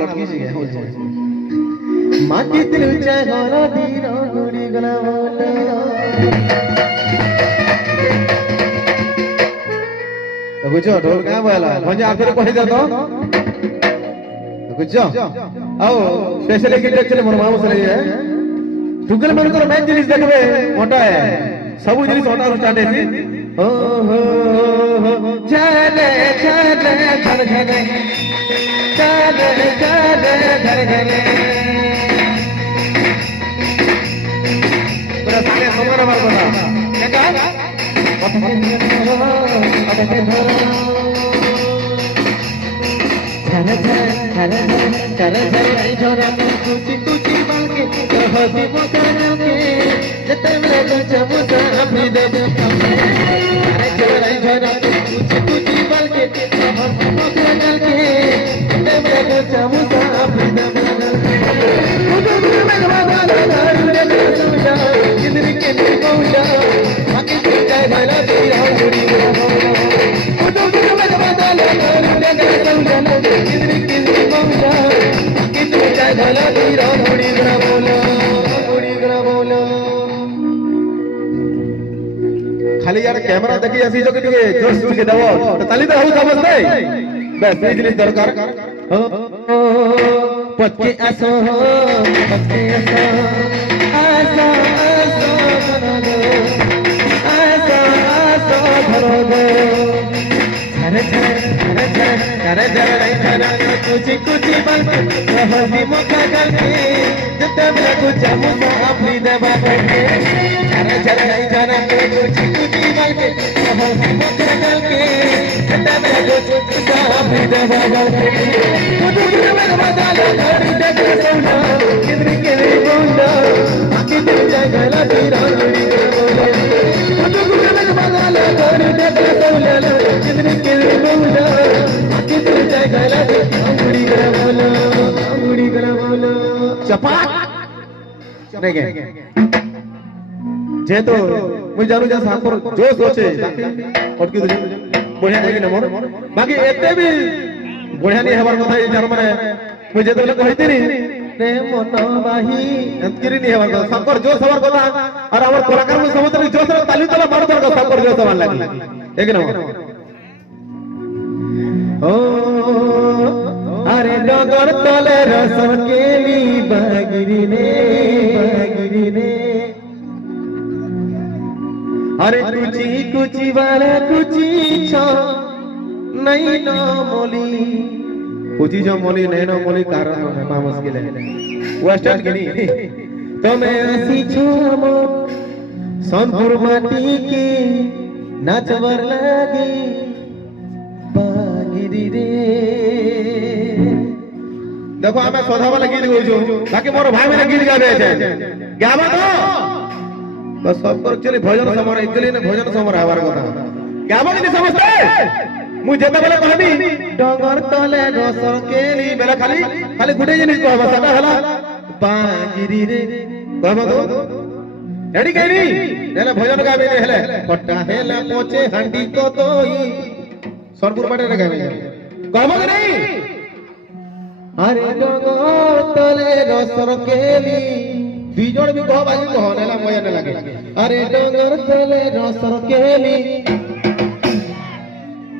लटकी जी हो जाए माटी दिल चाहे हरा दीरा गुड़ी गला बोला तो कुछ ढोल कहाँ बोला मुझे आखिर कोई दे दो तो कुछ आओ स्पेशल एक एक्चुअली मोर मामू से है टुकल मन को मैच जिनिस देखबे मोटा है सब जिनिस मोटा स्टार्ट है ओ हो चले चले घर घरे चले चले घर घरे पूरा साले हमारा मार बना क्या कहा झर झर झर झर झरा में कुची कुची बाके हसी मुकरा के जते मेरे चमुसा अपनी दे दे झर झरा में कुची कुची बाके हसी मुकरा के जते मेरे चमुसा अपनी दे दे मुझे में वादा ला रे समझा जिंदगी के नहीं पहुंचा बाकी चाहे भला तेरा गुड़ी मुझे में वादा ला रे समझा जिंदगी के नहीं पहुंचा बाकी चाहे भला तेरा गुड़ी बोलो खाली यार कैमरा देखी ऐसी जो कि जोश के दबो तो ताली तो हो समझते बस बिजली दरकार पक्के आसो आसो बना दो आसो धरो दो झर झर कुछ कुछ बल हसी मुखा करके जते मेरा कुछ मुसा अपनी दबा करके झर झर कुछ कुछ बल हसी मुखा करके जते मेरा कुछ मुसा अपनी दबा करके मुझे मेरा बदला घड़ी दे सोना किधर के नहीं बोलना बाकी दिल जाए गला तेरा गुड़ी बोले मुझे मेरा बदला घड़ी दे सोना किधर के नहीं बोलना बाकी दिल जाए गला गुड़ी बोलो चपाट देखे जे तो मुझे जानू जा सांपर जो सोचे और की बढ़िया नहीं ना मोर बाकी एते भी बढ़िया नहीं हमार कथा जान माने मुझे तो कहते नहीं रे मन बाही अंतरी नहीं हमार कथा सांपर जो सवार कथा और हमर कलाकार में समझते जो सर ताली तला मार दर का सांपर जो सवाल लागी एक ना ओ अरे डगर तले रसन केली बागिरी ने अरे कुची कुची वाला कुची छो नहीं नो मोली कुची जो मोली नहीं नो मोली कारण है मां मुश्किल है वेस्टर्न की नहीं तो मैं ऐसी छुमो सोनपुर माटी की नाचवर लगी बागिरी रे देखो हमें सोधा वाला गीत गाउछु बाकी मोर भाई मैंने गीत गाबे छे गाबा तो बस सब कर चली भजन समर इतली ने भजन समर आवार कथा गाबा कि समझते मु जेते बेले कहबी डगर तले रसर केली बेला खाली खाली गुटे जिनिस कहबा सटा हला बागिरी रे कहबा तो एडी कहनी नेले भजन गाबे हेले फटा हेला पोचे हंडी को तोई सोनपुर बाटे रे गाबे कहबा कि नहीं अरे डगर तले रसर केली बीजोड़ भी कहो बाजी कहो नेला मजा न लगे अरे डगर तले रसर केली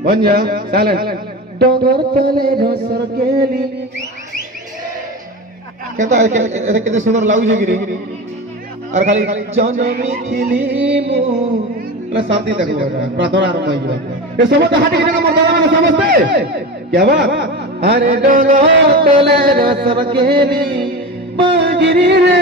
बन जा साइलेंट डगर तले रसर केली कहता है कितने सुंदर लागू छे गिरी और खाली जनमी थिली मु ला शांति देखो प्रार्थना आरंभ होई ये सब हाथ गिरे का मर्दाना माने समझते क्या बात अरे डगर तले रसर केली बागिरी रे